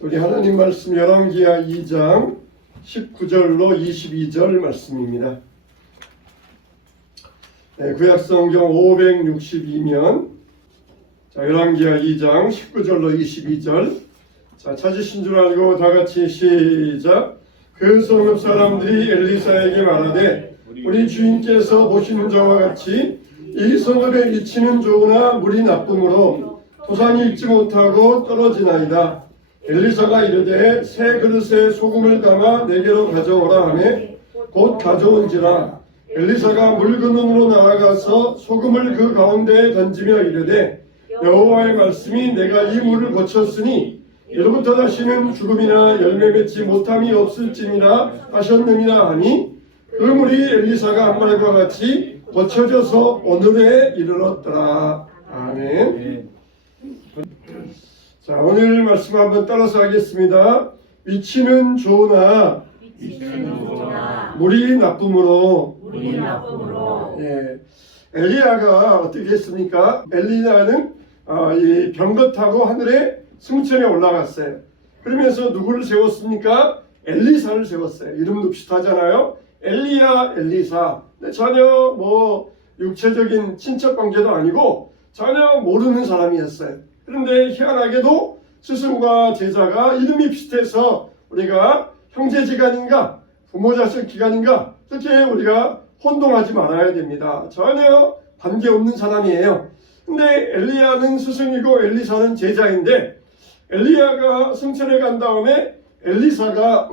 우리 하나님 말씀 열왕기하 2장 19절로 22절 말씀입니다. 구약성경 562면 열왕기하 2장 19절로 22절 찾으신 줄 알고 다같이 시작. 그 성읍 사람들이 엘리사에게 말하되 우리 주인께서 보시는 자와 같이 이 성읍에 위치는 좋으나 물이 나쁨으로 토산이 익지 못하고 떨어지나이다. 엘리사가 이르되 새 그릇에 소금을 담아 내게로 가져오라 하매 곧 가져온지라. 엘리사가 물그늘으로 나아가서 소금을 그 가운데에 던지며 이르되 여호와의 말씀이 내가 이 물을 거쳤으니 이로부터 다시는 죽음이나 열매 맺지 못함이 없을지니라 하셨느니라 하니 그 물이 엘리사가 한 말과 같이 거쳐져서 오늘에 이르렀더라. 아멘. 자, 오늘 말씀 한번 따라서 하겠습니다. 위치는 좋으나 물이 나쁨으로. 예, 엘리야가 어떻게 했습니까? 엘리야는 이 병거 타고 하늘에 승천에 올라갔어요. 그러면서 누구를 세웠습니까? 엘리사를 세웠어요. 이름도 비슷하잖아요. 엘리야, 엘리사. 전혀 육체적인 친척 관계도 아니고 전혀 모르는 사람이었어요. 그런데 희한하게도 스승과 제자가 이름이 비슷해서 우리가 형제지간인가 부모자식 기간인가 그렇게 우리가 혼동하지 말아야 됩니다. 전혀 관계없는 사람이에요. 근데 엘리야는 스승이고 엘리사는 제자인데 엘리야가 승천에 간 다음에 엘리사가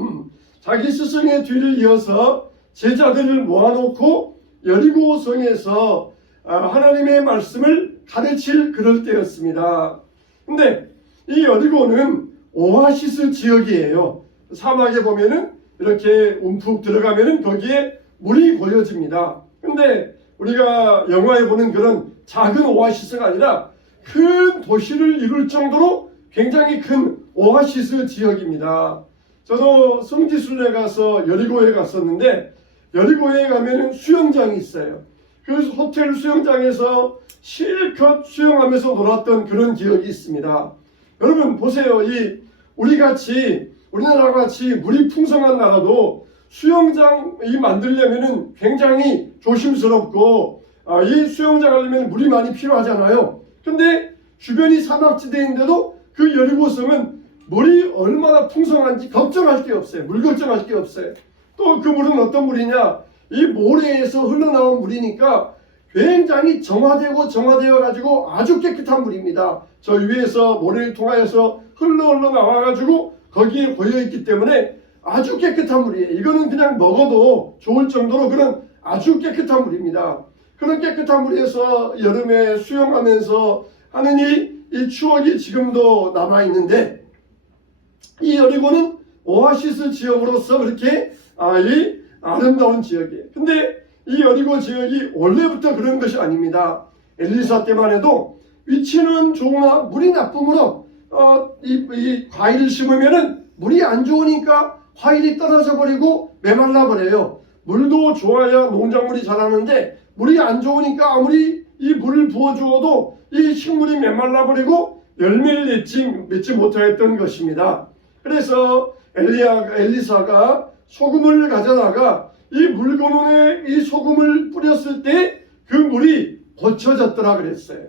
자기 스승의 뒤를 이어서 제자들을 모아놓고 여리고성에서 하나님의 말씀을 가르칠 그럴 때였습니다. 근데 이 여리고는 오아시스 지역이에요. 사막에 보면은 이렇게 움푹 들어가면은 거기에 물이 고여집니다. 근데 우리가 영화에 보는 그런 작은 오아시스가 아니라 큰 도시를 이룰 정도로 굉장히 큰 오아시스 지역입니다. 저도 성지순례 가서 여리고에 갔었는데 여리고에 가면은 수영장이 있어요. 그 호텔 수영장에서 실컷 수영하면서 놀았던 그런 기억이 있습니다. 여러분 보세요. 우리나라 같이 물이 풍성한 나라도 수영장이 만들려면은 굉장히 조심스럽고 이 수영장 하려면 물이 많이 필요하잖아요. 근데 주변이 사막지대인데도 그 여리고성은 물이 얼마나 풍성한지 걱정할 게 없어요. 물 걱정할 게 없어요. 또 그 물은 어떤 물이냐? 이 모래에서 흘러나온 물이니까 굉장히 정화되어 가지고 아주 깨끗한 물입니다. 저 위에서 모래를 통하여서 흘러 나와 가지고 거기에 고여 있기 때문에 아주 깨끗한 물이에요. 이거는 그냥 먹어도 좋을 정도로 그런 아주 깨끗한 물입니다. 그런 깨끗한 물에서 여름에 수영하면서 하는 이 추억이 지금도 남아 있는데 이 여리고는 오아시스 지역으로서 그렇게 이 아름다운 지역이에요. 근데 이 여리고 지역이 원래부터 그런 것이 아닙니다. 엘리사 때만 해도 위치는 좋으나 물이 나쁨으로 이 과일을 심으면은 물이 안 좋으니까 과일이 떨어져 버리고 메말라 버려요. 물도 좋아야 농작물이 자라는데 물이 안 좋으니까 아무리 이 물을 부어주어도 이 식물이 메말라 버리고 열매를 맺지 못하였던 것입니다. 그래서 엘리사가 소금을 가져다가 이 물건원에 이 소금을 뿌렸을 때 그 물이 고쳐졌더라 그랬어요.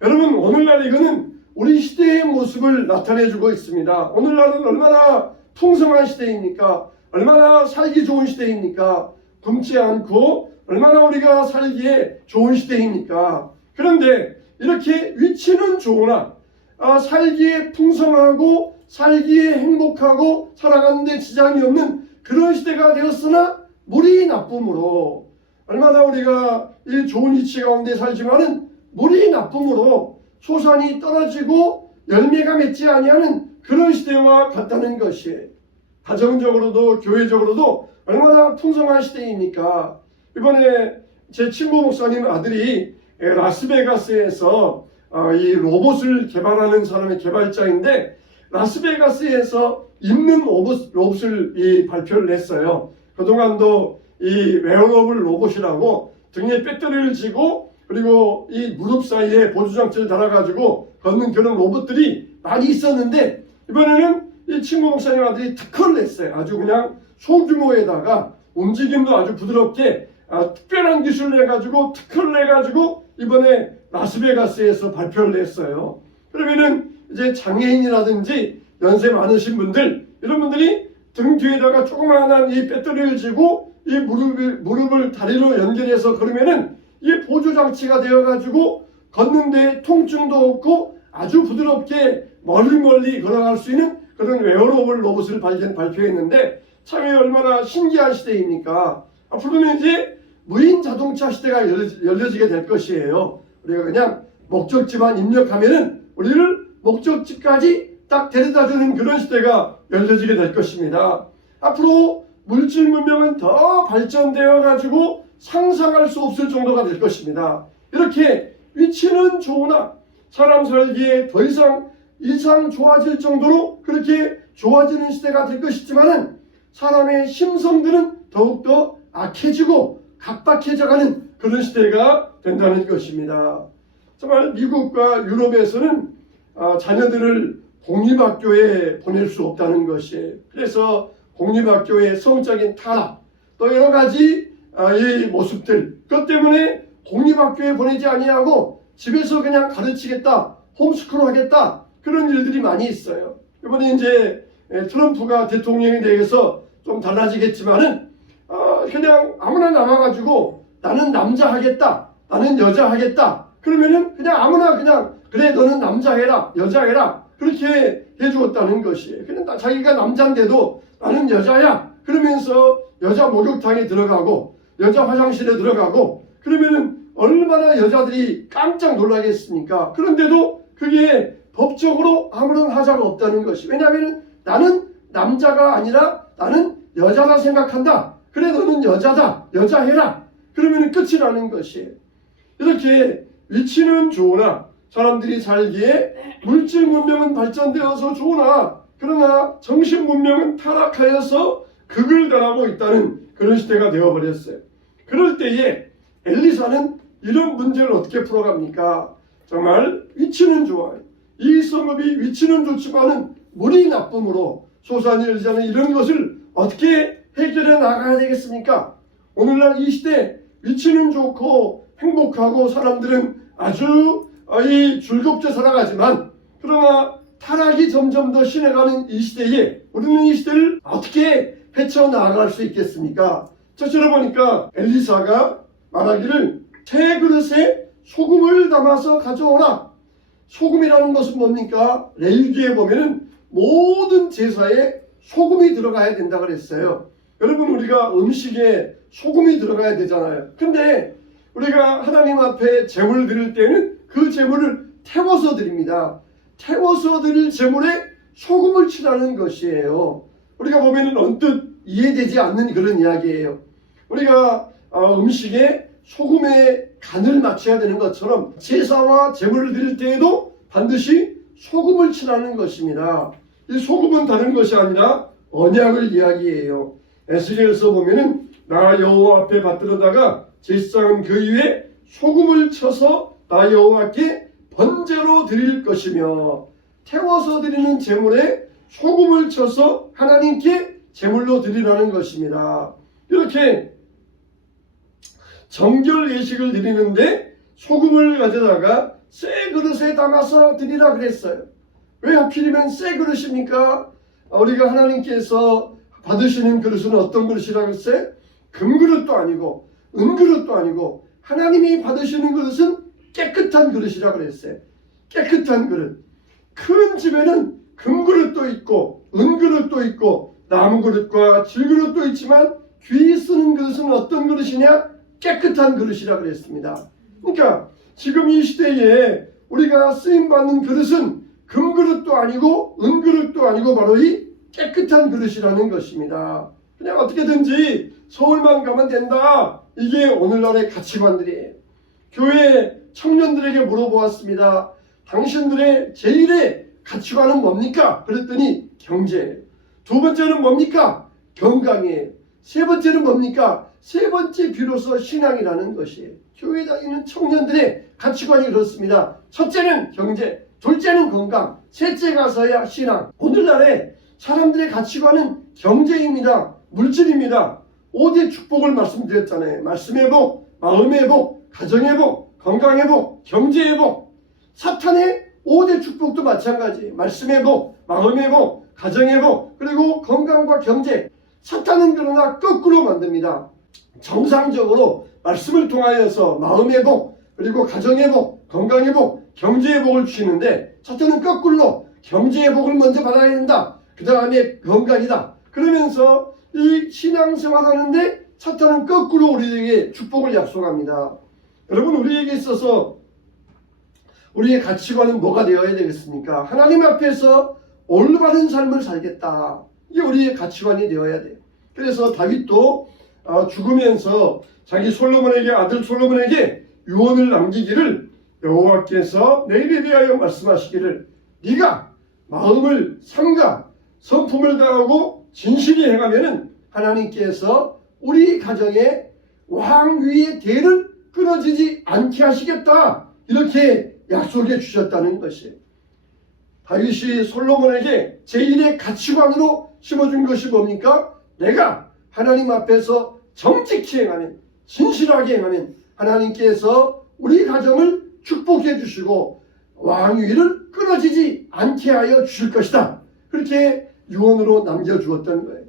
여러분 오늘날 이거는 우리 시대의 모습을 나타내주고 있습니다. 오늘날은 얼마나 풍성한 시대입니까? 얼마나 살기 좋은 시대입니까? 굶지 않고 얼마나 우리가 살기에 좋은 시대입니까? 그런데 이렇게 위치는 좋으나 살기에 풍성하고 살기에 행복하고 살아가는 데 지장이 없는 그런 시대가 되었으나 물이 나쁨으로 얼마나 우리가 이 좋은 위치 가운데 살지만은 물이 나쁨으로 소산이 떨어지고 열매가 맺지 아니하는 그런 시대와 같다는 것이에요. 가정적으로도 교회적으로도 얼마나 풍성한 시대입니까? 이번에 제 친구 목사님 아들이 라스베가스에서 이 로봇을 개발하는 사람의 개발자인데 라스베가스에서 입는 로봇을 발표를 했어요. 그동안도 이 웨어러블 로봇이라고 등에 배터리를 지고 그리고 이 무릎 사이에 보조장치를 달아가지고 걷는 그런 로봇들이 많이 있었는데 이번에는 이 친구 목사님 아들이 특허를 냈어요. 아주 그냥 소규모에다가 움직임도 아주 부드럽게 특별한 기술을 내가지고 특허를 내가지고 이번에 라스베가스에서 발표를 했어요. 그러면은 이제 장애인이라든지 연세 많으신 분들, 이런 분들이 등 뒤에다가 조그마한 이 배터리를 쥐고 이 무릎을 다리로 연결해서 걸으면은 이게 보조장치가 되어가지고 걷는데 통증도 없고 아주 부드럽게 멀리 걸어갈 수 있는 그런 웨어러블 로봇을 발표했는데 참 얼마나 신기한 시대입니까? 앞으로는 이제 무인 자동차 시대가 열려지게 될 것이에요. 우리가 그냥 목적지만 입력하면은 우리를 목적지까지 딱 데려다주는 그런 시대가 열려지게 될 것입니다. 앞으로 물질 문명은 더 발전되어 가지고 상상할 수 없을 정도가 될 것입니다. 이렇게 위치는 좋으나 사람 살기에 더 이상 좋아질 정도로 그렇게 좋아지는 시대가 될 것이지만은 사람의 심성들은 더욱더 악해지고 각박해져가는 그런 시대가 된다는 것입니다. 정말 미국과 유럽에서는 자녀들을 공립학교에 보낼 수 없다는 것이에요. 그래서 공립학교의 성적인 타락, 또 여러 가지 이 모습들, 그것 때문에 공립학교에 보내지 아니하고 집에서 그냥 가르치겠다, 홈스쿨 하겠다, 그런 일들이 많이 있어요. 이번에 이제 트럼프가 대통령에 대해서 좀 달라지겠지만은 그냥 아무나 나와가지고 나는 남자 하겠다, 나는 여자 하겠다, 그러면은 그냥 아무나 그냥 그래 너는 남자 해라, 여자 해라, 그렇게 해주었다는 것이에요. 근데 자기가 남자인데도 나는 여자야 그러면서 여자 목욕탕에 들어가고 여자 화장실에 들어가고 그러면은 얼마나 여자들이 깜짝 놀라겠습니까? 그런데도 그게 법적으로 아무런 하자가 없다는 것이, 왜냐하면 나는 남자가 아니라 나는 여자다 생각한다. 그래 너는 여자다, 여자 해라. 그러면 끝이라는 것이에요. 이렇게 위치는 좋으나 사람들이 살기에 물질 문명은 발전되어서 좋으나 그러나 정신 문명은 타락하여서 극을 달하고 있다는 그런 시대가 되어버렸어요. 그럴 때에 엘리사는 이런 문제를 어떻게 풀어갑니까? 정말 위치는 좋아요. 이 성읍이 위치는 좋지만은 물이 나쁨으로 솟아내리지 않는 이런 것을 어떻게 해결해 나가야 되겠습니까? 오늘날 이 시대 위치는 좋고 행복하고 사람들은 아주 즐겁게 살아가지만 그러나 타락이 점점 더 심해가는 이 시대에 우리는 이 시대를 어떻게 헤쳐나갈 수 있겠습니까? 저처럼 보니까 엘리사가 말하기를 새 그릇에 소금을 담아서 가져오라. 소금이라는 것은 뭡니까? 레위기에 보면은 모든 제사에 소금이 들어가야 된다 그랬어요. 여러분 우리가 음식에 소금이 들어가야 되잖아요. 근데 우리가 하나님 앞에 제물 드릴 때는 그 제물을 태워서 드립니다. 태워서 드릴 제물에 소금을 칠하는 것이에요. 우리가 보면은 언뜻 이해되지 않는 그런 이야기예요. 우리가 음식에 소금의 간을 맞춰야 되는 것처럼 제사와 제물을 드릴 때에도 반드시 소금을 칠하는 것입니다. 이 소금은 다른 것이 아니라 언약을 이야기해요. 에스겔서 보면은 나 여호와 앞에 받들어다가 제사장은 그 위에 소금을 쳐서 나 여호와께 번제로 드릴 것이며 태워서 드리는 제물에 소금을 쳐서 하나님께 제물로 드리라는 것입니다. 이렇게 정결 예식을 드리는데 소금을 가져다가 새 그릇에 담아서 드리라 그랬어요. 왜 하필이면 새 그릇입니까? 우리가 하나님께서 받으시는 그릇은 어떤 그릇이라고 했어요? 금그릇도 아니고 은그릇도 아니고 하나님이 받으시는 그릇은 깨끗한 그릇이라고 그랬어요. 깨끗한 그릇. 큰 집에는 금그릇도 있고 은그릇도 있고 나무그릇과 질그릇도 있지만 귀 쓰는 그릇은 어떤 그릇이냐? 깨끗한 그릇이라고 그랬습니다. 그러니까 지금 이 시대에 우리가 쓰임받는 그릇은 금그릇도 아니고 은그릇도 아니고 바로 이 깨끗한 그릇이라는 것입니다. 그냥 어떻게든지 서울만 가면 된다. 이게 오늘날의 가치관들이에요. 교회 청년들에게 물어보았습니다. 당신들의 제일의 가치관은 뭡니까? 그랬더니 경제예요. 두 번째는 뭡니까? 건강이에요. 세 번째는 뭡니까? 세 번째 비로소 신앙이라는 것이에요. 교회 다니는 청년들의 가치관이 그렇습니다. 첫째는 경제, 둘째는 건강, 셋째가서야 신앙. 오늘날에 사람들의 가치관은 경제입니다. 물질입니다. 5대 축복을 말씀드렸잖아요. 말씀의 복, 마음의 복, 가정의 복, 건강의 복, 경제의 복. 사탄의 5대 축복도 마찬가지. 말씀의 복, 마음의 복, 가정의 복, 그리고 건강과 경제. 사탄은 그러나 거꾸로 만듭니다. 정상적으로 말씀을 통하여서 마음의 복, 그리고 가정의 복, 건강의 복, 경제의 복을 주시는데 사탄은 거꾸로 경제의 복을 먼저 받아야 된다. 그 다음에 건강이다. 그러면서 이 신앙생활 하는데 사탄은 거꾸로 우리에게 축복을 약속합니다. 여러분, 우리에게 있어서 우리의 가치관은 뭐가 되어야 되겠습니까? 하나님 앞에서 올바른 삶을 살겠다. 이게 우리의 가치관이 되어야 돼요. 그래서 다윗도 죽으면서 자기 솔로몬에게, 아들 솔로몬에게 유언을 남기기를, 여호와께서 내일에 대하여 말씀하시기를 네가 마음을 삼가 성품을 다하고 진실히 행하면은 하나님께서 우리 가정에 왕위의 대를 끊어지지 않게 하시겠다. 이렇게 약속해 주셨다는 것이에요. 다윗이 솔로몬에게 제1의 가치관으로 심어준 것이 뭡니까? 내가 하나님 앞에서 정직히 행하면, 진실하게 행하면 하나님께서 우리 가정을 축복해 주시고 왕위를 끊어지지 않게 하여 주실 것이다. 그렇게 유언으로 남겨주었던 거예요.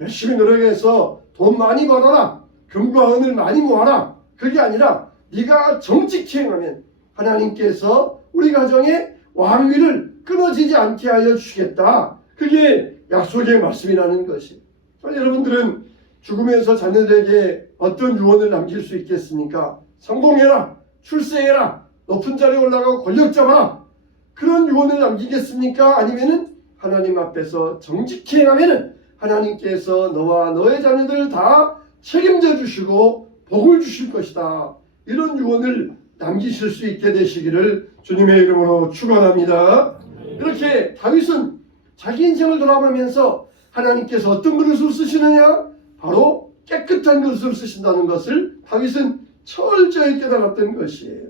열심히 노력해서 돈 많이 벌어라, 금과 은을 많이 모아라. 그게 아니라 네가 정직히 행하면 하나님께서 우리 가정에 왕위를 끊어지지 않게 하여 주시겠다. 그게 약속의 말씀이라는 것이. 여러분들은 죽으면서 자녀들에게 어떤 유언을 남길 수 있겠습니까? 성공해라, 출세해라, 높은 자리에 올라가고 권력 잡아라. 그런 유언을 남기겠습니까? 아니면은 하나님 앞에서 정직히 행하면은 하나님께서 너와 너의 자녀들 다 책임져 주시고 복을 주실 것이다. 이런 유언을 남기실 수 있게 되시기를 주님의 이름으로 축원합니다. 이렇게 다윗은 자기 인생을 돌아보면서 하나님께서 어떤 그릇을 쓰시느냐? 바로 깨끗한 그릇을 쓰신다는 것을 다윗은 철저히 깨달았던 것이에요.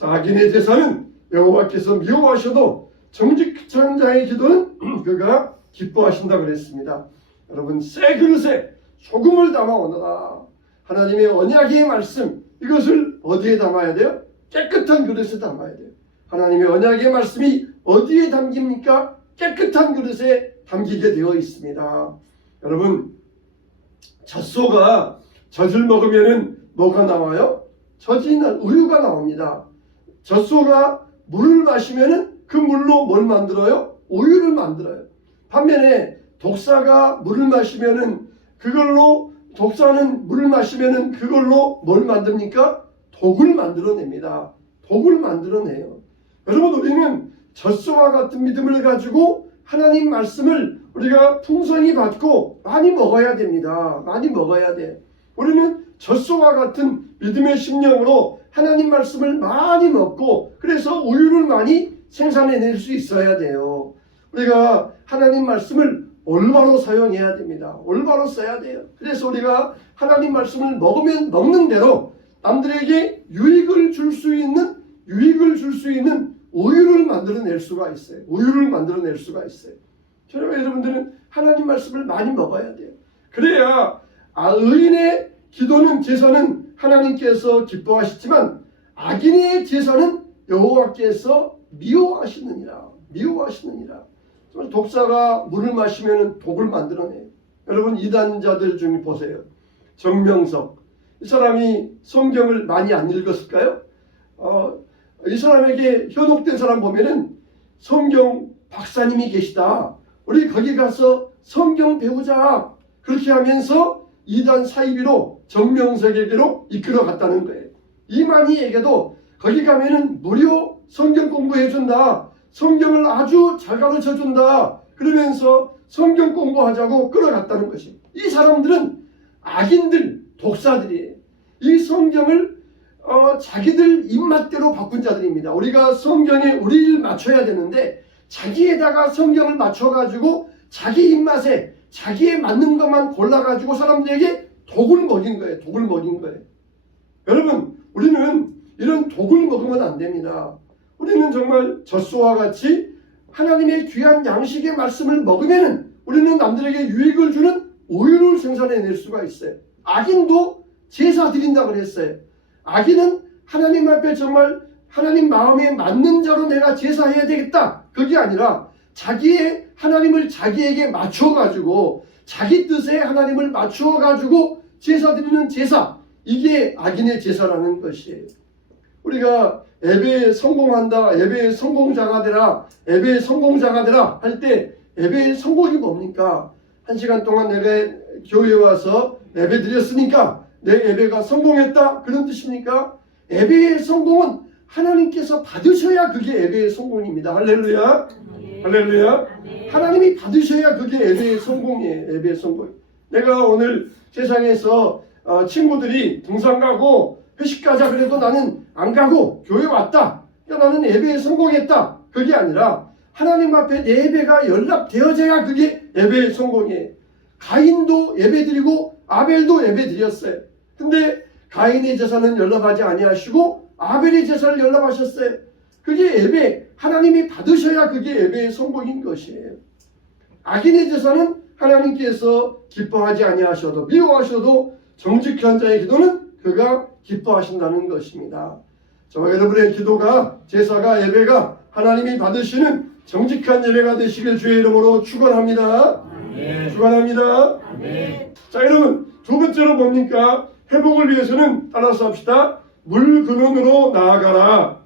악인의 제사는 여호와께서 미워하셔도 정직한 자의 기도는 그가 기뻐하신다 그랬습니다. 여러분, 새 그릇에 소금을 담아 오너라. 하나님의 언약의 말씀, 이것을 어디에 담아야 돼요? 깨끗한 그릇에 담아야 돼요. 하나님의 언약의 말씀이 어디에 담깁니까? 깨끗한 그릇에 담기게 되어 있습니다. 여러분, 젖소가 젖을 먹으면은 뭐가 나와요? 젖이 우유가 나옵니다. 젖소가 물을 마시면은 그 물로 뭘 만들어요? 우유를 만들어요. 반면에 독사가 물을 마시면은 독사는 물을 마시면은 그걸로 뭘 만듭니까? 독을 만들어냅니다. 독을 만들어내요. 여러분, 우리는 젖소와 같은 믿음을 가지고 하나님 말씀을 우리가 풍성히 받고 많이 먹어야 됩니다. 많이 먹어야 돼. 우리는 젖소와 같은 믿음의 심령으로 하나님 말씀을 많이 먹고 그래서 우유를 많이 생산해낼 수 있어야 돼요. 우리가 하나님 말씀을 올바로 사용해야 됩니다. 올바로 써야 돼요. 그래서 우리가 하나님 말씀을 먹는 대로 남들에게 유익을 줄 수 있는 우유를 만들어낼 수가 있어요. 우유를 만들어낼 수가 있어요. 여러분들은 하나님 말씀을 많이 먹어야 돼요. 그래야 의인의 기도는 제사는 하나님께서 기뻐하시지만 악인의 제사는 여호와께서 미워하시느니라. 독사가 물을 마시면 독을 만들어내요. 여러분, 이단자들 중에 보세요. 정명석, 이 사람이 성경을 많이 안 읽었을까요? 이 사람에게 현혹된 사람 보면은 성경 박사님이 계시다. 우리 거기 가서 성경 배우자. 그렇게 하면서 이단 사이비로 정명석에게로 이끌어 갔다는 거예요. 이만희에게도 거기 가면은 무료 성경 공부해준다. 성경을 아주 잘 가르쳐준다. 그러면서 성경 공부하자고 끌어갔다는 것이. 이 사람들은 악인들, 독사들이에요. 이 성경을 자기들 입맛대로 바꾼 자들입니다. 우리가 성경에 우리를 맞춰야 되는데 자기에다가 성경을 맞춰가지고 자기 입맛에 자기에 맞는 것만 골라가지고 사람들에게 독을 먹인 거예요. 여러분, 우리는 이런 독을 먹으면 안 됩니다. 우리는 정말 젖소와 같이 하나님의 귀한 양식의 말씀을 먹으면 우리는 남들에게 유익을 주는 오유를 생산해낼 수가 있어요. 악인도 제사 드린다고 그랬어요. 악인은 하나님 앞에 정말 하나님 마음에 맞는 자로 내가 제사해야 되겠다. 그게 아니라 자기의 하나님을 자기에게 맞춰가지고 자기 뜻에 하나님을 맞추어가지고 제사 드리는 제사, 이게 악인의 제사라는 것이에요. 우리가 예배에 성공한다, 예배에 성공자가 되라, 예배에 성공자가 되라 할 때 예배의 성공이 뭡니까? 1시간 동안 내가 교회에 와서 예배 드렸으니까 내 예배가 성공했다, 그런 뜻입니까? 예배의 성공은 하나님께서 받으셔야 그게 예배의 성공입니다. 할렐루야. 할렐루야. 하나님이 받으셔야 그게 예배의 성공이에요. 예배의 성공. 내가 오늘 세상에서 친구들이 등산 가고 회식 가자 그래도 나는 안 가고 교회 왔다. 그러니까 나는 예배에 성공했다. 그게 아니라 하나님 앞에 내 예배가 연락되어져야 그게 예배의 성공이에요. 가인도 예배드리고 아벨도 예배드렸어요. 근데 가인의 제사는 연락하지 아니하시고 아벨의 제사를 연락하셨어요. 그게 예배, 하나님이 받으셔야 그게 예배의 성공인 것이에요. 악인의 제사는 하나님께서 기뻐하지 아니하셔도 미워하셔도 정직한 자의 기도는 그가 기뻐하신다는 것입니다. 저와 여러분의 기도가, 제사가, 예배가 하나님이 받으시는 정직한 예배가 되시길 주의 이름으로 축원합니다. 축원합니다. 자, 여러분 두 번째로 뭡니까? 회복을 위해서는 따라서 합시다. 물 근원으로 나아가라.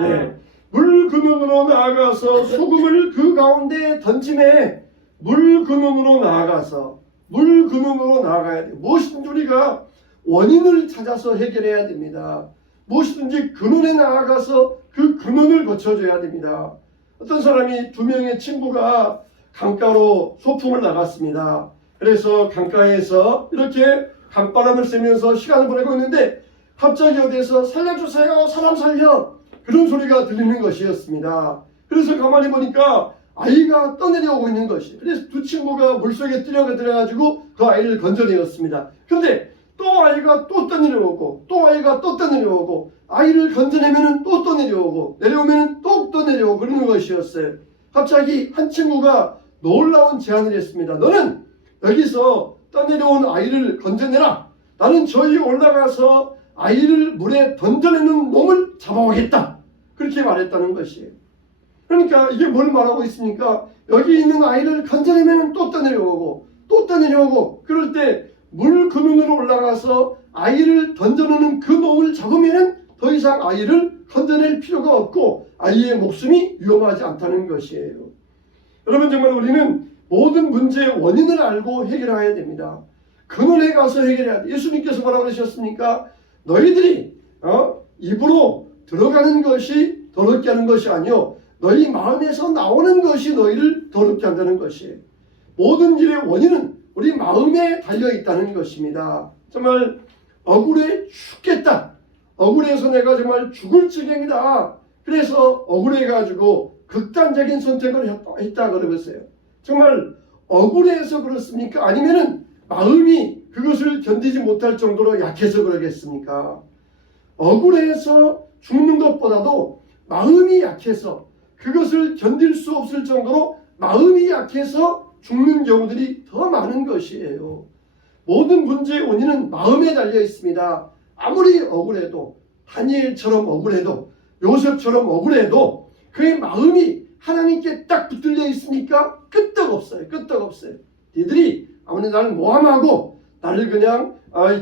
네. 물 근원으로 나아가서 소금을 그 가운데 던짐에 물 근원으로 나아가서 물 근원으로 나아가야 돼요. 무엇이든지 우리가 원인을 찾아서 해결해야 됩니다. 무엇이든지 근원에 나아가서 그 근원을 거쳐줘야 됩니다. 어떤 사람이 두 명의 친구가 강가로 소풍을 나갔습니다. 그래서 강가에서 이렇게 강바람을 쐬면서 시간을 보내고 있는데 갑자기 어디에서 살려주세요, 사람 살려, 그런 소리가 들리는 것이었습니다. 그래서 가만히 보니까 아이가 떠내려오고 있는 것이. 그래서 두 친구가 물속에 들어가가지고 그 아이를 건져내었습니다. 그런데 또 아이가 또 떠내려오고 또 아이가 또 떠내려오고 아이를 건져내면 또 떠내려오고 내려오면 또 떠내려오고 그러는 것이었어요. 갑자기 한 친구가 놀라운 제안을 했습니다. 너는 여기서 떠내려온 아이를 건져내라. 나는 저 위에 올라가서 아이를 물에 던져내는 놈을 잡아오겠다. 그렇게 말했다는 것이에요. 그러니까 이게 뭘 말하고 있습니까? 여기 있는 아이를 건져내면 또 떠내려오고 또 떠내려오고 그럴 때 물 근원으로 올라가서 아이를 던져놓는 그 놈을 잡으면 더 이상 아이를 건져낼 필요가 없고 아이의 목숨이 위험하지 않다는 것이에요. 여러분 정말 우리는 모든 문제의 원인을 알고 해결해야 됩니다. 근원에 가서 해결해야 돼. 예수님께서 뭐라고 그러셨습니까? 너희들이 입으로 들어가는 것이 더럽게 하는 것이 아니요 너희 마음에서 나오는 것이 너희를 더럽게 한다는 것이에요. 모든 일의 원인은 우리 마음에 달려있다는 것입니다. 정말 억울해 죽겠다. 억울해서 내가 정말 죽을 지경이다. 그래서 억울해가지고 극단적인 선택을 했다 그러겠어요. 정말 억울해서 그렇습니까? 아니면은 마음이 그것을 견디지 못할 정도로 약해서 그러겠습니까? 억울해서 죽는 것보다도 마음이 약해서 그것을 견딜 수 없을 정도로 마음이 약해서 죽는 경우들이 더 많은 것이에요. 모든 문제의 원인은 마음에 달려 있습니다. 아무리 억울해도 다니엘처럼 억울해도 요셉처럼 억울해도 그의 마음이 하나님께 딱 붙들려 있으니까 끄떡없어요. 끄떡없어요. 니들이 아무리 나를 모함하고 나를 그냥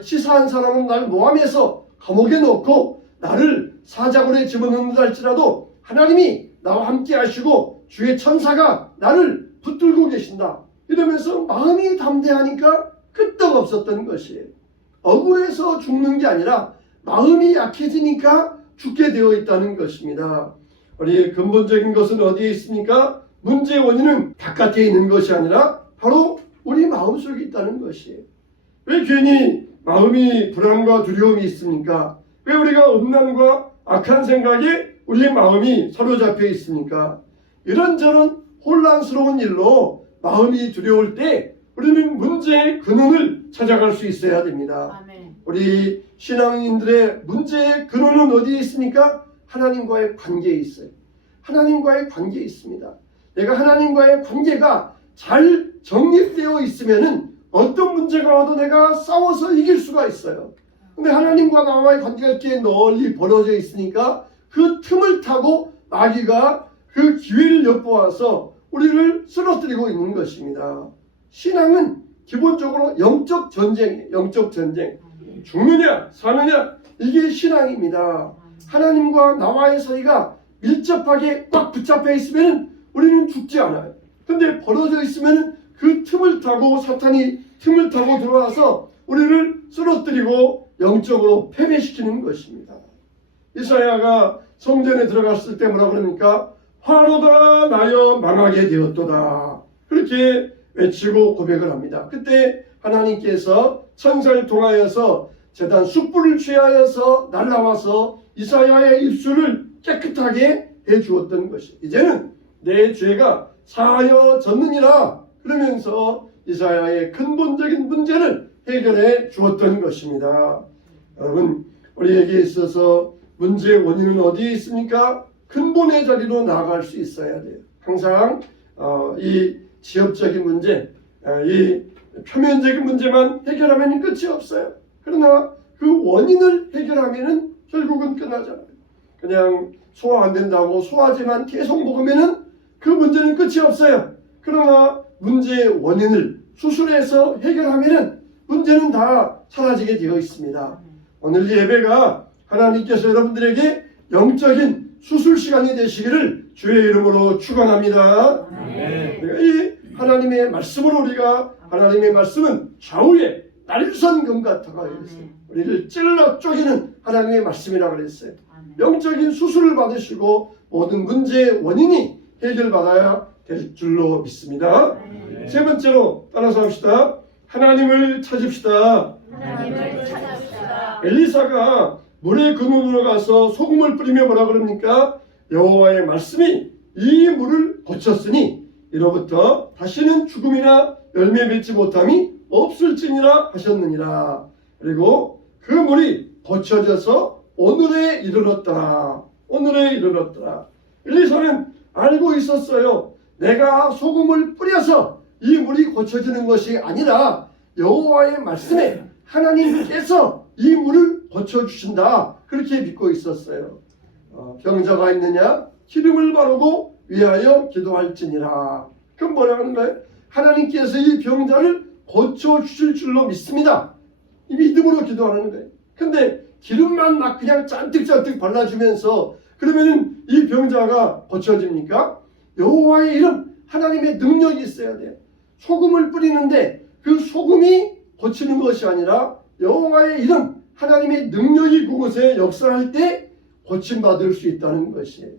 치사한 사람은 나를 모함해서 감옥에 넣고 나를 사자굴에 집어넣는다 할지라도 하나님이 나와 함께 하시고 주의 천사가 나를 붙들고 계신다. 이러면서 마음이 담대하니까 끄떡없었던 것이에요. 억울해서 죽는 게 아니라 마음이 약해지니까 죽게 되어 있다는 것입니다. 우리 근본적인 것은 어디에 있습니까? 문제의 원인은 바깥에 있는 것이 아니라 바로 우리 마음속에 있다는 것이에요. 왜 괜히 마음이 불안과 두려움이 있습니까? 왜 우리가 음란과 악한 생각에 우리의 마음이 사로잡혀 있습니까? 이런저런 혼란스러운 일로 마음이 두려울 때 우리는 문제의 근원을 찾아갈 수 있어야 됩니다. 아멘. 우리 신앙인들의 문제의 근원은 어디에 있습니까? 하나님과의 관계에 있어요. 하나님과의 관계에 있습니다. 내가 하나님과의 관계가 잘 정립되어 있으면은 어떤 문제가 와도 내가 싸워서 이길 수가 있어요. 근데 하나님과 나와의 관계가 이렇게 널리 벌어져 있으니까 그 틈을 타고 마귀가 그 기회를 엿보아서 우리를 쓰러뜨리고 있는 것입니다. 신앙은 기본적으로 영적 전쟁이에요. 영적 전쟁. 죽느냐 사느냐 이게 신앙입니다. 하나님과 나와의 사이가 밀접하게 꽉 붙잡혀 있으면 우리는 죽지 않아요. 근데 벌어져 있으면 그 틈을 타고 사탄이 틈을 타고 들어와서 우리를 쓰러뜨리고 영적으로 패배시키는 것입니다. 이사야가 성전에 들어갔을 때 뭐라 그러니까 화로다 나여 망하게 되었도다 그렇게 외치고 고백을 합니다. 그때 하나님께서 천사를 통하여서 제단 숯불을 취하여서 날라와서 이사야의 입술을 깨끗하게 해주었던 것이 이제는 내 죄가 사하여졌느니라 그러면서 이사야의 근본적인 문제를 해결해 주었던 것입니다. 여러분 우리에게 있어서 문제의 원인은 어디에 있습니까? 근본의 자리로 나아갈 수 있어야 돼요. 항상 이 지엽적인 문제, 이 표면적인 문제만 해결하면 끝이 없어요. 그러나 그 원인을 해결하면 결국은 끝나잖아요. 그냥 소화 안 된다고 소화제만 계속 먹으면 그 문제는 끝이 없어요. 그러나 문제의 원인을 수술해서 해결하면 문제는 다 사라지게 되어 있습니다. 오늘 예배가 하나님께서 여러분들에게 영적인 수술 시간이 되시기를 주의 이름으로 축원합니다. 이 하나님의 말씀으로 우리가 하나님의 말씀은 좌우에 날선금 같아가 있어요. 우리를 찔러 쪼개는 하나님의 말씀이라고 그랬어요. 영적인 수술을 받으시고 모든 문제의 원인이 해결받아야 될 줄로 믿습니다. 세 번째로 따라서 합시다. 하나님을 찾읍시다. 하나님을 찾읍시다. 엘리사가 물의 근원으로 가서 소금을 뿌리며 뭐라 그럽니까? 여호와의 말씀이 이 물을 고쳤으니 이로부터 다시는 죽음이나 열매 맺지 못함이 없을지니라 하셨느니라. 그리고 그 물이 고쳐져서 오늘에 이르렀더라. 오늘에 이르렀더라. 엘리사는 알고 있었어요. 내가 소금을 뿌려서 이 물이 고쳐지는 것이 아니라 여호와의 말씀에 하나님께서 이 물을 고쳐주신다. 그렇게 믿고 있었어요. 병자가 있느냐? 기름을 바르고 위하여 기도할지니라. 그럼 뭐라고 하는 거예요? 하나님께서 이 병자를 고쳐주실 줄로 믿습니다. 이 믿음으로 기도하는 거예요. 근데 기름만 막 그냥 잔뜩잔뜩 발라주면서 그러면 이 병자가 고쳐집니까? 여호와의 이름, 하나님의 능력이 있어야 돼요. 소금을 뿌리는데 그 소금이 고치는 것이 아니라 여호와의 이름, 하나님의 능력이 그곳에 역사할 때 고침받을 수 있다는 것이에요.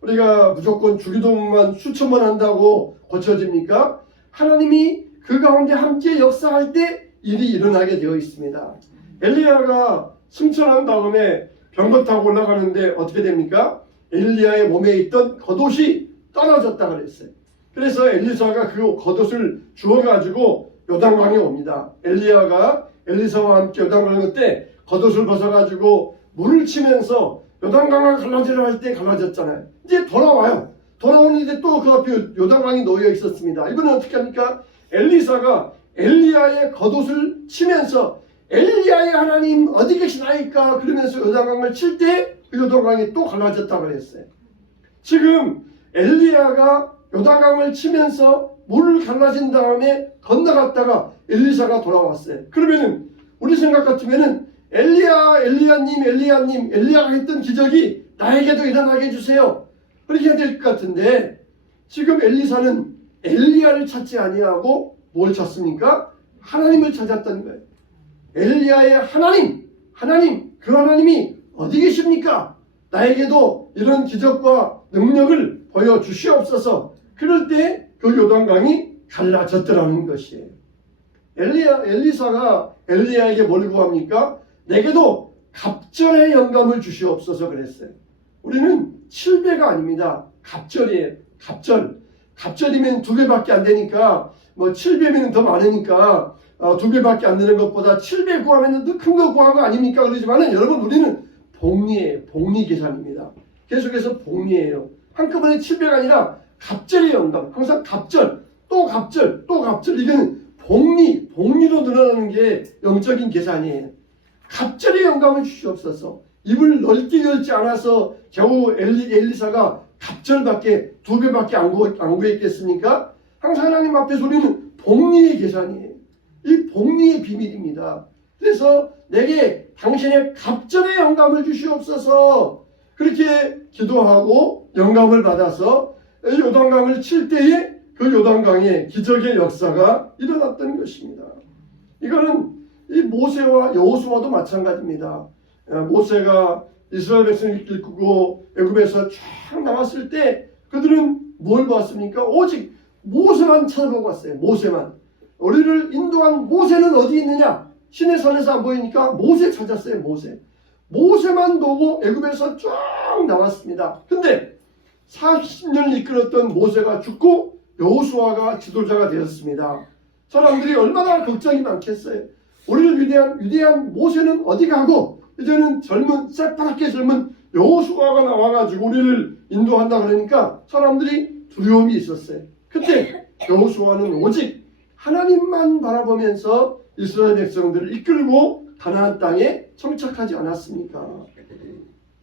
우리가 무조건 주기도문만 수천 번 한다고 고쳐집니까? 하나님이 그 가운데 함께 역사할 때 일이 일어나게 되어 있습니다. 엘리야가 승천한 다음에 병거 타고 올라가는데 어떻게 됩니까? 엘리야의 몸에 있던 겉옷이 떨어졌다 그랬어요. 그래서 엘리사가 그 겉옷을 주워가지고 요단강에 옵니다. 엘리야가 엘리사와 함께 요단강 때 겉옷을 벗어가지고 물을 치면서 요단강을 갈라지려 할 때 갈라졌잖아요. 이제 돌아와요. 돌아오는데 또 그 앞에 요단강이 놓여 있었습니다. 이번엔 어떻게 합니까? 엘리사가 엘리야의 겉옷을 치면서 엘리야의 하나님 어디 계시나이까 그러면서 요단강을 칠 때 그 요단강이 또 갈라졌다고 그랬어요. 지금 엘리야가 요단강을 치면서 물을 갈라진 다음에 건너갔다가 엘리사가 돌아왔어요. 그러면은 우리 생각 같으면은 엘리야님 엘리야가 했던 기적이 나에게도 일어나게 해주세요. 그렇게 해야 될 것 같은데 지금 엘리사는 엘리야를 찾지 아니하고 뭘 찾습니까? 하나님을 찾았다는 거예요. 엘리야의 하나님 그 하나님이 어디 계십니까? 나에게도 이런 기적과 능력을 보여주시옵소서. 그럴 때 그 요단강이 갈라졌더라는 것이에요. 엘리사가 엘리야에게 뭘 구합니까? 내게도 갑절의 영감을 주시옵소서 그랬어요. 우리는 7배가 아닙니다. 갑절이에요. 갑절이면 2배밖에 안 되니까 뭐 7배면 더 많으니까 2배밖에 안 되는 것보다 7배 구하면 더 큰 거 구한 거 아닙니까? 그러지만은 여러분 우리는 복리예요. 복리 계산입니다. 계속해서 복리예요. 한꺼번에 700 아니라 갑절의 영감. 항상 갑절, 또 갑절, 또 갑절. 이건 복리로 늘어나는 게 영적인 계산이에요. 갑절의 영감을 주시옵소서. 입을 넓게 열지 않아서 겨우 엘리사가 갑절밖에 2배밖에 안 구했겠습니까? 항상 하나님 앞에서 우리는 복리의 계산이에요. 이 복리의 비밀입니다. 그래서 내게 당신의 갑절의 영감을 주시옵소서. 그렇게 기도하고 영감을 받아서 요단강을 칠 때에 그 요단강에 기적의 역사가 일어났던 것입니다. 이거는 이 모세와 여호수아도 마찬가지입니다. 모세가 이스라엘 백성을 이끌고 애굽에서 쫙 나왔을 때 그들은 뭘 봤습니까? 오직 모세만 찾아보고 왔어요. 모세만. 우리를 인도한 모세는 어디 있느냐? 시내산에서 안 보이니까 모세 찾았어요. 모세만 보고 애굽에서 쫙 나왔습니다. 근데 40년을 이끌었던 모세가 죽고 여호수아가 지도자가 되었습니다. 사람들이 얼마나 걱정이 많겠어요. 우리를 위대한 모세는 어디 가고 이제는 새파랗게 젊은 여호수아가 나와가지고 우리를 인도한다 그러니까 사람들이 두려움이 있었어요. 그때 여호수아는 오직 하나님만 바라보면서 이스라엘 백성들을 이끌고 가나안 땅에 정착하지 않았습니까?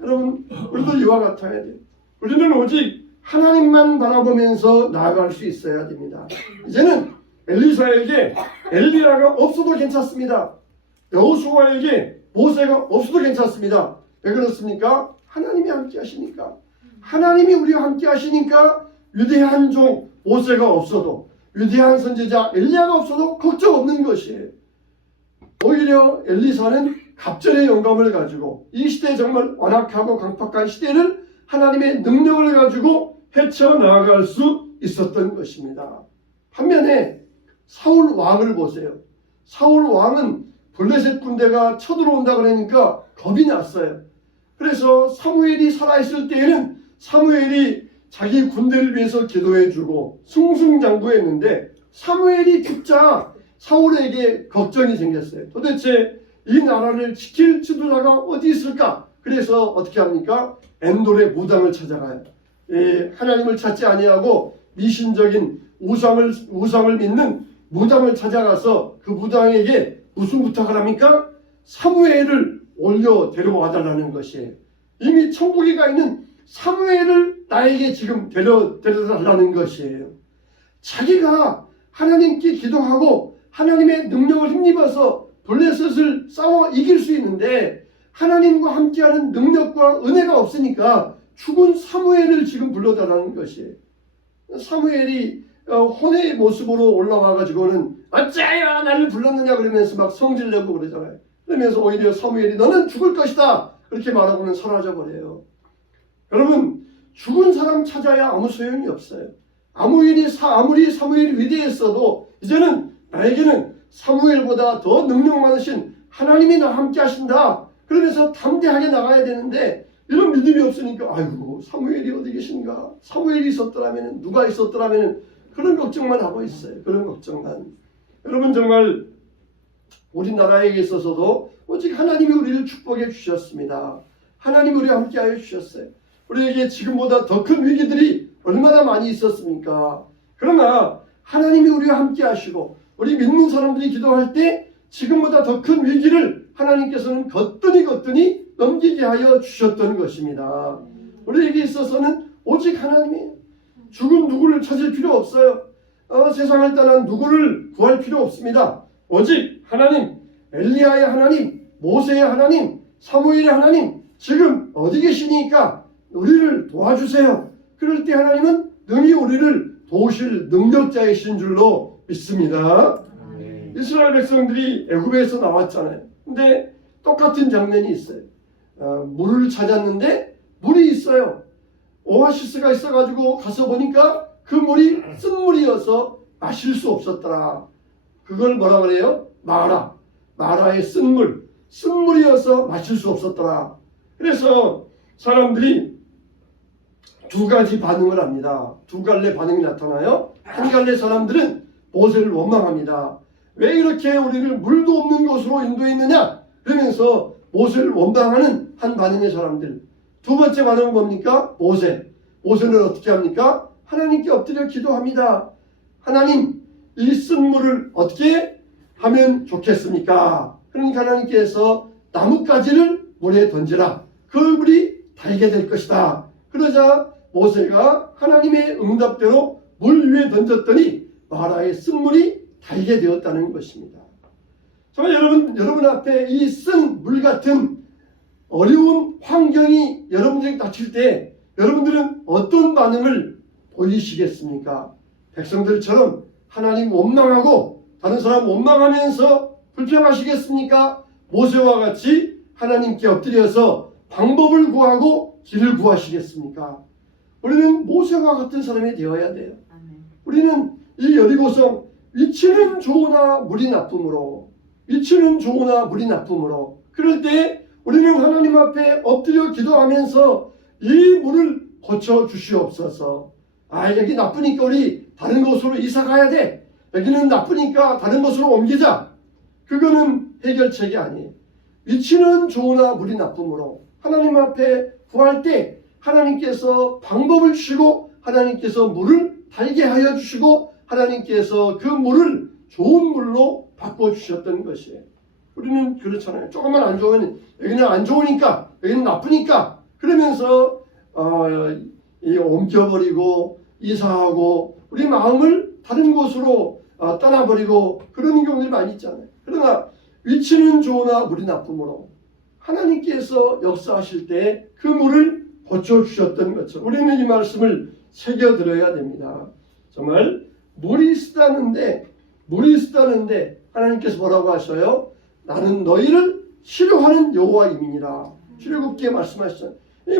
여러분, 우리도 이와 같아야 돼요. 우리는 오직 하나님만 바라보면서 나아갈 수 있어야 됩니다. 이제는 엘리사에게 엘리야가 없어도 괜찮습니다. 여호수아에게 모세가 없어도 괜찮습니다. 왜 그렇습니까? 하나님이 함께 하시니까. 하나님이 우리와 함께 하시니까 위대한 종 모세가 없어도, 위대한 선지자 엘리야가 없어도 걱정 없는 것이에요. 오히려 엘리사는 갑절의 영감을 가지고 이 시대에 정말 완악하고 강팍한 시대를 하나님의 능력을 가지고 헤쳐나갈 수 있었던 것입니다. 반면에 사울 왕을 보세요. 사울 왕은 블레셋 군대가 쳐들어온다 그러니까 겁이 났어요. 그래서 사무엘이 살아있을 때에는 사무엘이 자기 군대를 위해서 기도해주고 승승장구했는데 사무엘이 죽자 사울에게 걱정이 생겼어요. 도대체 이 나라를 지킬 지도자가 어디 있을까? 그래서 어떻게 합니까? 엔돌의 무당을 찾아가요. 하나님을 찾지 아니하고 미신적인 우상을 믿는 무당을 찾아가서 그 무당에게 무슨 부탁을 합니까? 사무엘을 올려 데려와 달라는 것이에요. 이미 천국에 가 있는 사무엘을 나에게 지금 데려달라는 것이에요. 자기가 하나님께 기도하고 하나님의 능력을 힘입어서 블레셋을 싸워 이길 수 있는데 하나님과 함께하는 능력과 은혜가 없으니까 죽은 사무엘을 지금 불러달라는 것이에요. 사무엘이 혼의 모습으로 올라와가지고는 어찌하여 나를 불렀느냐 그러면서 막 성질내고 그러잖아요. 그러면서 오히려 사무엘이 너는 죽을 것이다 그렇게 말하고는 사라져버려요. 여러분, 죽은 사람 찾아야 아무 소용이 없어요. 아무리 사무엘이 위대했어도 이제는 나에게는 사무엘보다 더 능력 많으신 하나님이 나와 함께 하신다. 그러면서 담대하게 나가야 되는데 이런 믿음이 없으니까 아이고 사무엘이 어디 계신가? 사무엘이 있었더라면 누가 있었더라면 그런 걱정만 하고 있어요. 그런 걱정만. 여러분 정말 우리나라에 있어서도 오직 하나님이 우리를 축복해 주셨습니다. 하나님이 우리와 함께하여 주셨어요. 우리에게 지금보다 더 큰 위기들이 얼마나 많이 있었습니까? 그러나 하나님이 우리와 함께 하시고 우리 믿는 사람들이 기도할 때 지금보다 더 큰 위기를 하나님께서는 거뜬히 넘기게 하여 주셨던 것입니다. 우리에게 있어서는 오직 하나님이 죽은 누구를 찾을 필요 없어요. 세상을 떠난 누구를 구할 필요 없습니다. 오직 하나님, 엘리야의 하나님, 모세의 하나님, 사무엘의 하나님 지금 어디 계시니까 우리를 도와주세요. 그럴 때 하나님은 능히 우리를 도우실 능력자이신 줄로 믿습니다. 이스라엘 백성들이 애굽에서 나왔잖아요. 근데 똑같은 장면이 있어요. 물을 찾았는데 물이 있어요. 오아시스가 있어가지고 가서 보니까 그 물이 쓴물이어서 마실 수 없었더라. 그걸 뭐라 그래요? 마라의 쓴물이어서 마실 수 없었더라. 그래서 사람들이 두 가지 반응을 합니다. 두 갈래 반응이 나타나요. 한 갈래 사람들은 모세를 원망합니다. 왜 이렇게 우리를 물도 없는 곳으로 인도했느냐? 그러면서 모세를 원망하는 한 반응의 사람들. 두 번째 반응은 뭡니까? 모세는 어떻게 합니까? 하나님께 엎드려 기도합니다. 하나님, 이 쓴 물을 어떻게 하면 좋겠습니까? 그러니까 하나님께서 나뭇가지를 물에 던지라. 그 물이 달게 될 것이다. 그러자 모세가 하나님의 응답대로 물 위에 던졌더니 마라의 쓴물이 달게 되었다는 것입니다. 정말 여러분 앞에 이 쓴 물 같은 어려운 환경이 여러분들에게 닥칠 때 여러분들은 어떤 반응을 보이시겠습니까? 백성들처럼 하나님 원망하고 다른 사람 원망하면서 불평하시겠습니까? 모세와 같이 하나님께 엎드려서 방법을 구하고 길을 구하시겠습니까? 우리는 모세와 같은 사람이 되어야 돼요. 우리는 이 여리고성 위치는 좋으나 물이 나쁨으로 그럴 때 우리는 하나님 앞에 엎드려 기도하면서 이 물을 고쳐 주시옵소서. 여기 나쁘니까 우리 다른 곳으로 이사 가야 돼. 여기는 나쁘니까 다른 곳으로 옮기자. 그거는 해결책이 아니에요. 위치는 좋으나 물이 나쁨으로 하나님 앞에 구할 때 하나님께서 방법을 주시고 하나님께서 물을 달게 하여 주시고 하나님께서 그 물을 좋은 물로 바꿔주셨던 것이에요. 우리는 그렇잖아요. 조금만 안 좋으면 여기는 안 좋으니까 여기는 나쁘니까 그러면서 옮겨버리고 이사하고 우리 마음을 다른 곳으로 떠나버리고 그런 경우들이 많이 있잖아요. 그러나 위치는 좋으나 물이 나쁨으로 하나님께서 역사하실 때 그 물을 고쳐주셨던 것처럼 우리는 이 말씀을 새겨들어야 됩니다. 정말 물이 쓰다는데 하나님께서 뭐라고 하셔요? 나는 너희를 치료하는 여호와임이니라. 출애굽기에 말씀하셨잖아요.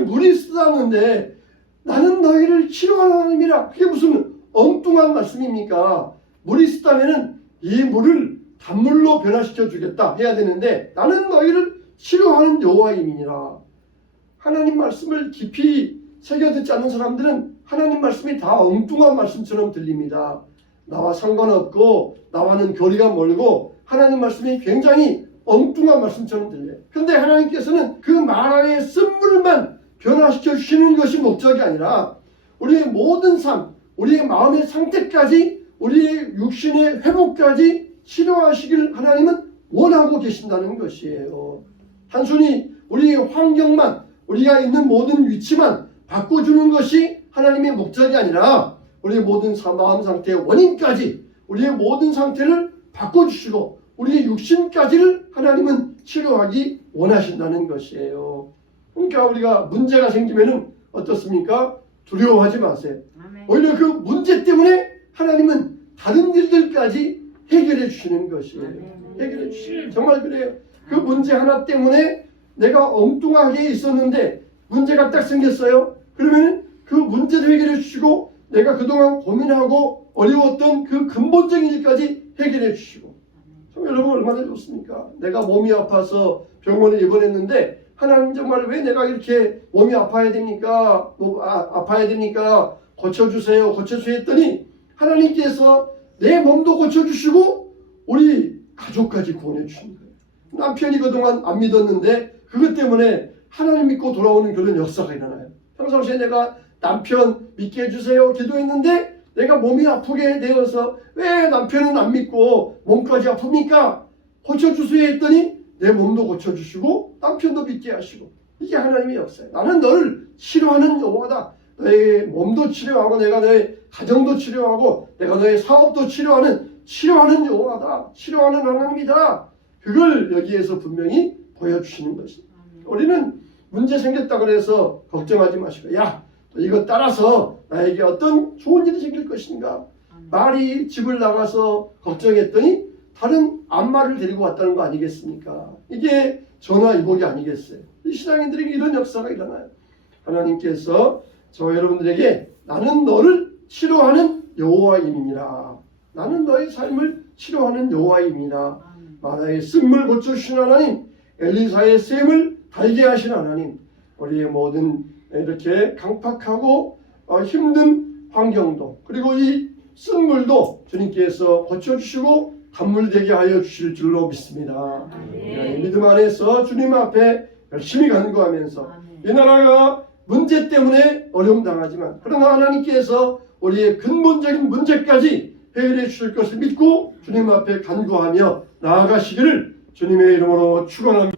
물이 쓰다는데 나는 너희를 치료하는 하나님이라. 그게 무슨 엉뚱한 말씀입니까? 물이 쓰다면은 이 물을 단물로 변화시켜 주겠다 해야 되는데 나는 너희를 치료하는 여호와임이니라. 하나님 말씀을 깊이 새겨 듣지 않는 사람들은 하나님 말씀이 다 엉뚱한 말씀처럼 들립니다. 나와 상관없고 나와는 거리가 멀고 하나님 말씀이 굉장히 엉뚱한 말씀처럼 들려요. 그런데 하나님께서는 그 마라의 쓴물만 변화시켜 주시는 것이 목적이 아니라 우리의 모든 삶, 우리의 마음의 상태까지 우리의 육신의 회복까지 치료하시길 하나님은 원하고 계신다는 것이에요. 단순히 우리의 환경만 우리가 있는 모든 위치만 바꿔주는 것이 하나님의 목적이 아니라 우리의 모든 마음 상태의 원인까지 우리의 모든 상태를 바꿔주시고 우리의 육신까지를 하나님은 치료하기 원하신다는 것이에요. 그러니까 우리가 문제가 생기면은 어떻습니까? 두려워하지 마세요. 오히려 그 문제 때문에 하나님은 다른 일들까지 해결해 주시는 것이에요. 해결해 주시는 정말 그래요. 그 문제 하나 때문에 내가 엉뚱하게 있었는데 문제가 딱 생겼어요. 그러면 그 문제도 해결해 주시고 내가 그동안 고민하고 어려웠던 그 근본적인 일까지 해결해 주시고 여러분 얼마나 좋습니까? 내가 몸이 아파서 병원에 입원했는데 하나님 정말 왜 내가 이렇게 몸이 아파야 됩니까? 아파야 됩니까? 고쳐주세요. 했더니 하나님께서 내 몸도 고쳐주시고 우리 가족까지 구원해 주신 거예요. 남편이 그동안 안 믿었는데 그것 때문에 하나님 믿고 돌아오는 그런 역사가 일어나요. 평상시에 내가 남편 믿게 해주세요 기도했는데 내가 몸이 아프게 되어서 왜 남편은 안 믿고 몸까지 아픕니까? 고쳐주세요 했더니 내 몸도 고쳐주시고 남편도 믿게 하시고 이게 하나님의 역사예요. 나는 너를 치료하는 여호와다. 너의 몸도 치료하고 내가 너의 가정도 치료하고 내가 너의 사업도 치료하는 여호와다. 치료하는 하나님이다. 그걸 여기에서 분명히 보여주시는 것입니다. 우리는 문제 생겼다 그래서 걱정하지 마시고 야 이거 따라서 나에게 어떤 좋은 일이 생길 것인가. 말이 집을 나가서 걱정했더니 다른 암말을 데리고 왔다는 거 아니겠습니까? 이게 전화위복이 아니겠어요? 이 신앙인들에게 이런 역사가 일어나요. 하나님께서 저 여러분들에게 나는 너를 치료하는 여호와임이니라. 나는 너의 삶을 치료하는 여호와임이니라. 마라의 쓴물 고쳐주신 하나님, 엘리사의 샘을 달게 하신 하나님, 우리의 모든 이렇게 강팍하고 힘든 환경도 그리고 이 쓴물도 주님께서 고쳐주시고 단물되게 하여 주실 줄로 믿습니다. 믿음 안에서 주님 앞에 열심히 간구하면서 이 나라가 문제 때문에 어려움 당하지만 그러나 하나님께서 우리의 근본적인 문제까지 해결해 주실 것을 믿고 주님 앞에 간구하며 나아가시기를 주님의 이름으로 축원합니다.